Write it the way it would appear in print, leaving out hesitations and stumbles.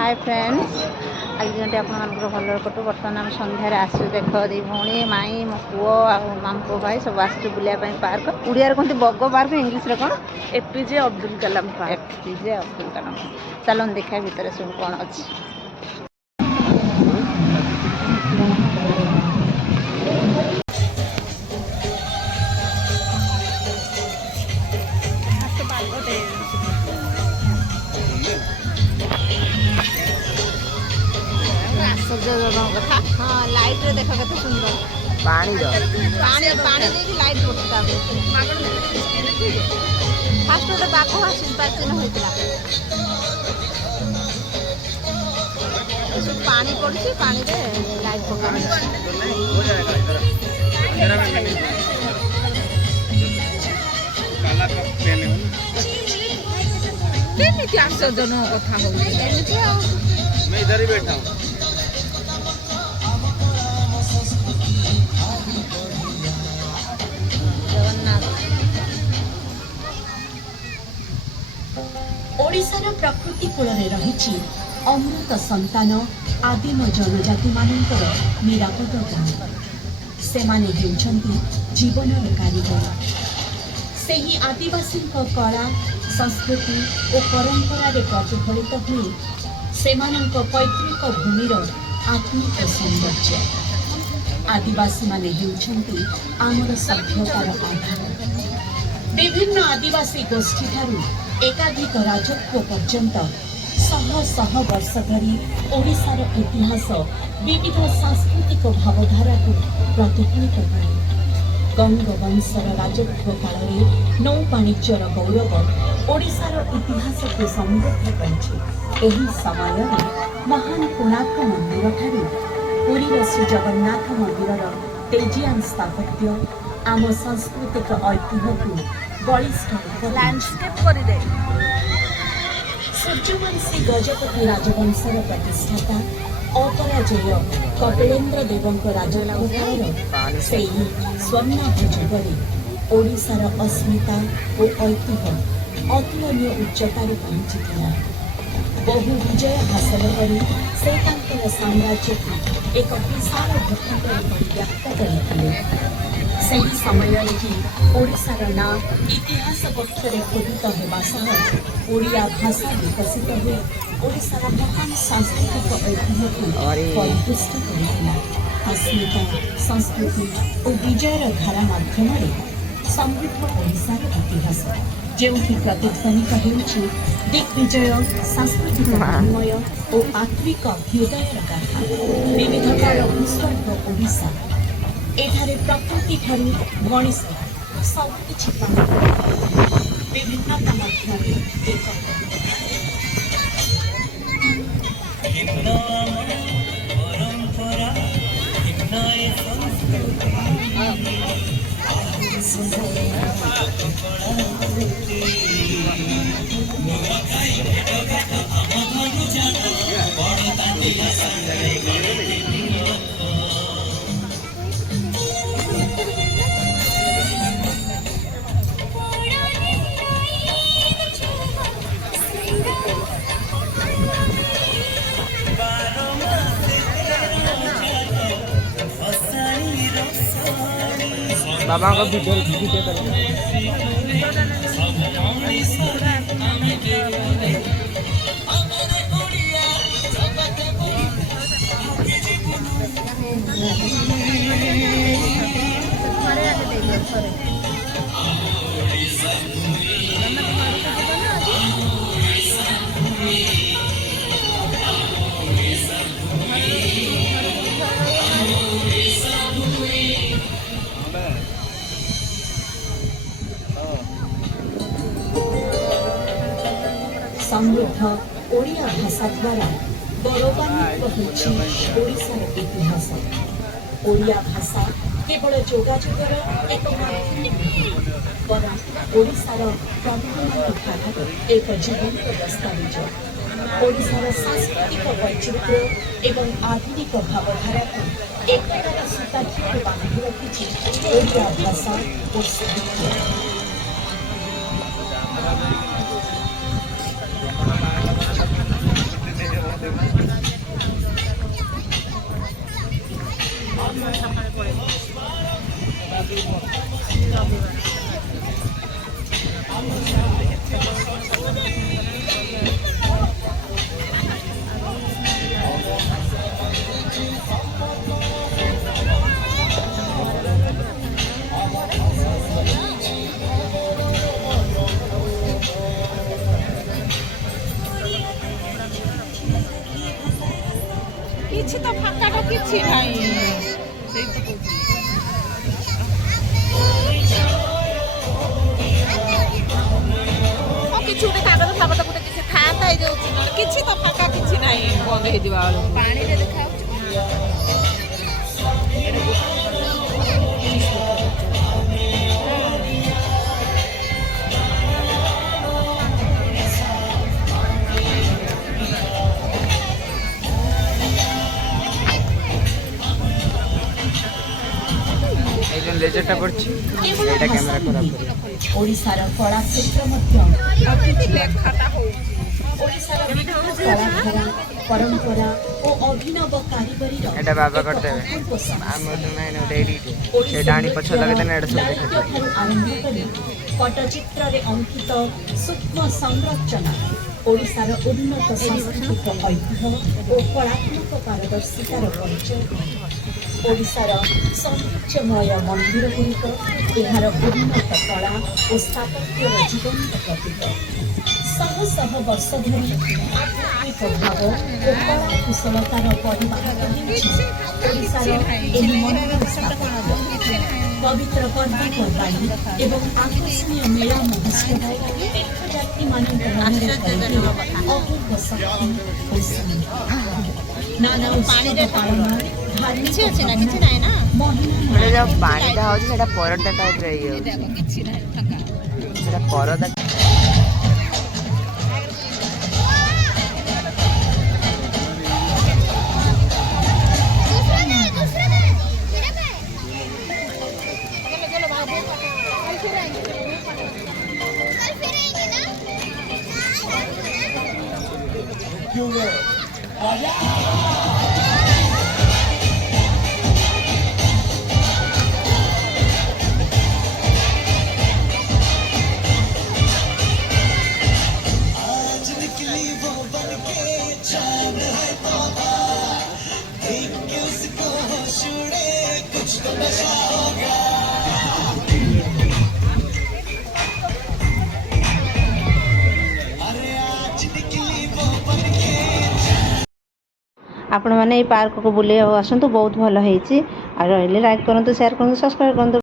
Hi friends आज दिनटी आपंकर भल कटु बर्तमान आम सन्धार आसु देख दी भौणी माई मो पुओ मामू पुओ भाई सब आस बुलाया पार्क उड़िया कहते बग पार्क इंग्लीश कौन APJ Abdul Kalam park. APJ Abdul Kalam चलन देखा भितर सब कौन अच्छी कथा हाँ लाइट रे देख के सुंदर पानी पानी पानी देखी लाइट पड़ता फास्ट गोटे बाघ प्राचीन होता पानी पड़ी पानी रे लाइट पका आश्चर्यजनक कथा मैं इधर ही बैठा हूँ। ओडिशार प्रकृति कूଳରେ ରହିଛି ଅମୃତ ସନ୍ତାନ ଆଦିମ ଜନଜାତିମାନଙ୍କର ନିରାପଦ ଗାଁ। ସେମାନେ ହେଉଛନ୍ତି ଜୀବନର କାରିଗର। ସେହି ଆଦିବାସୀଙ୍କ କଳା ସଂସ୍କୃତି ଓ ପରମ୍ପରାରେ ପ୍ରତିଫଳିତ ହୁଏ ସେମାନଙ୍କ ପୈତୃକ ଭୂମିର ଆତ୍ମିକ ସୌନ୍ଦର୍ଯ୍ୟ। ଆଦିବାସୀମାନେ ହେଉଛନ୍ତି ଆମର ସଭ୍ୟତାର ଆଧାର। ବିଭିନ୍ନ ଆଦିବାସୀ ଗୋଷ୍ଠୀ ଠାରୁ एकाधिक राजत्व पर्यंत शह शह वर्ष धरी ओडिशार इतिहास विविध सांस्कृतिक भावधारा को प्रतिफलित करे। गंगवंशर राजत्व काल में नौ वाणिज्यर गौरव ओडिशार इतिहास को समृद्ध करिछि। एही समय में महान कोणार्क मंदिर ठारू पुरीर श्री जगन्नाथ मंदिर तेजियान स्थापत्य आम सांस्कृतिक ऐतिह्य को बलिष्ठ लैंडस्केप कर दे। सूर्यवंशी गजपति राजवंशर प्रतिष्ठाता अपराजय कपिलेन्द्र देवଙ୍କ राजत्वकाल से स्वर्णाभ जुगरे ओडिशार अस्मिता और ऐतिह्य अतुलनीय उच्चतार पहुंचीला। बहु विजय हासिल कर से साम्राज्य को एक विशाल भूखंड व्याप्त करते। ସେହି ସମୟରେ ହିଁ ଓଡ଼ିଶାର ନାଁ ଇତିହାସ ପକ୍ଷରେ ଖୋଦିତ ହେବା ସହ ଓଡ଼ିଆ ଭାଷା ବିକଶିତ ହୋଇ ଓଡ଼ିଶାର ମହାନ ସାଂସ୍କୃତିକ ଐତିହ୍ୟକୁ ପରିପୁଷ୍ଟ କରିଥିଲା। अस्मिता संस्कृति और विजयर धारा माध्यमରେ समृद्ध ଓଡ଼ିଶାର ଇତିହାସ ଯେଉଁଠି ପ୍ରତିଧ୍ୱନିତ ହେଉଛି ଦିଗ୍ବିଜୟ सांस्कृतिक ବିନିମୟ ଓ ଆତ୍ମିକ ଅଭ୍ୟୁଦୟର ଗାଥା। ବିବିଧତାର ଭୂସ୍ୱର୍ଗ ଓଡ଼ିଶା। एठारे प्रकृति ठारू गणेश सबकिछि विभिन्नता मध्य बाबा को वीडियो करें। समृद्ध ओडिया भाषा द्वारा गौरवान्वित होछि ओडिशार इतिहास। ओडिया भाषा केवल जोगाजोगर एक माध्यम बरं ओडिशार प्रधान भाषा एक जीवंत दस्तावेज। ओडिशार सांस्कृतिक वैचित्र्य एवं आधुनिक भावधारा को एकतार सूताक्षर बांधि रखिछि ओडिया भाषा और साहित्य। କିଛି ତ ଫାଙ୍କାଟା କିଛି ନାହିଁ ସେଇ ତ କହୁଛି କିଛି ଗୋଟେ କାଗଜ ଫାଗଜ ଗୋଟେ କିଛି ଥାନ୍ତା ହେଇଯାଉଛି ନହେଲେ କିଛି ତ ଫାଙ୍କା କିଛି ନାହିଁ ବନ୍ଦ ହେଇଯିବା ବେଳକୁ ପାଣିରେ ଦେଖାଯାଉଛି ଲେଜରଟା ପଡିଛି ଏଇଟା କ୍ୟାମେରା ଖରାପ ଓଡ଼ିଶାର କଳା କ୍ଷେତ୍ର ମଧ୍ୟ ଲେଖାଟା ହଉଛି ଓଡ଼ିଶାର କଳାଧାରା ପରମ୍ପରା ଓ ଅଭିନବ କାରିଗରୀର ଏଇଟା ବାବା କରିଦେବେ ଆମର ନାଇଁ ଗୋଟେ ଏଡିଟ୍ ସେ ଡାଣି ପଛ ଲଗେଇଦେନେ ଏଟା ସବୁ ଦେଖାଯିବ ଆରମ୍ଭ କରି ପଟ୍ଟଚିତ୍ରରେ ଅଙ୍କିତ ସୂକ୍ଷ୍ମ ସଂରଚନା ଓଡ଼ିଶାର ଉନ୍ନତ ସାଂସ୍କୃତିକ ଐତିହ୍ୟ ଓ କଳାତ୍ମକ ପାରଦର୍ଶିତାର ପରିଚୟ ଓଡ଼ିଶାର ସୌନ୍ଦର୍ଯ୍ୟମୟ ମନ୍ଦିରଗୁଡ଼ିକ ଏହାର ଉନ୍ନତ କଳା ଓ ସ୍ଥାପତ୍ୟର ଜୀବନ୍ତ ପ୍ରତୀକ ଶହ ଶହ ବର୍ଷ ଧରି ଆଧ୍ୟାତ୍ମିକ ଭାବ ଓ କଳା କୁଶଳତାର ପରିବାହକ ହେଉଛି ଓଡ଼ିଶାର ଏହି ମନ୍ଦିର ସ୍ଥାପତ୍ୟ ପବିତ୍ର ପର୍ବପର୍ବାଣୀ ଏବଂ ଆକର୍ଷଣୀୟ ମେଳା ମହୋତ୍ସବ ତୀର୍ଥଯାତ୍ରୀମାନଙ୍କ ମନରେ ଭରିଦିଏ ଅପୂର୍ବ ଶକ୍ତି ଓ ସ୍ନେହ ନାନା ଉତ୍ସବ ପାଳନ କିଛି ଅଛି ନା କିଛି ନାହିଁ ନା ଏଇଟା ଯୋଉ ପାଣିଟା ହଉଛି ସେଟା ପରଦା ଟାଇପର ହେଇଯାଉଛି କିଛି ନାହିଁ ଫାଙ୍କା ସେଟା ପରଦା ଆପଣମାନେ ଏଇ ପାର୍କକୁ ବୁଲିବାକୁ ଆସନ୍ତୁ ବହୁତ ଭଲ ହେଇଛି ଆଉ ରହିଲେ ଲାଇକ୍ କରନ୍ତୁ ସେୟାର କରନ୍ତୁ ସବସ୍କ୍ରାଇବ୍ କରନ୍ତୁ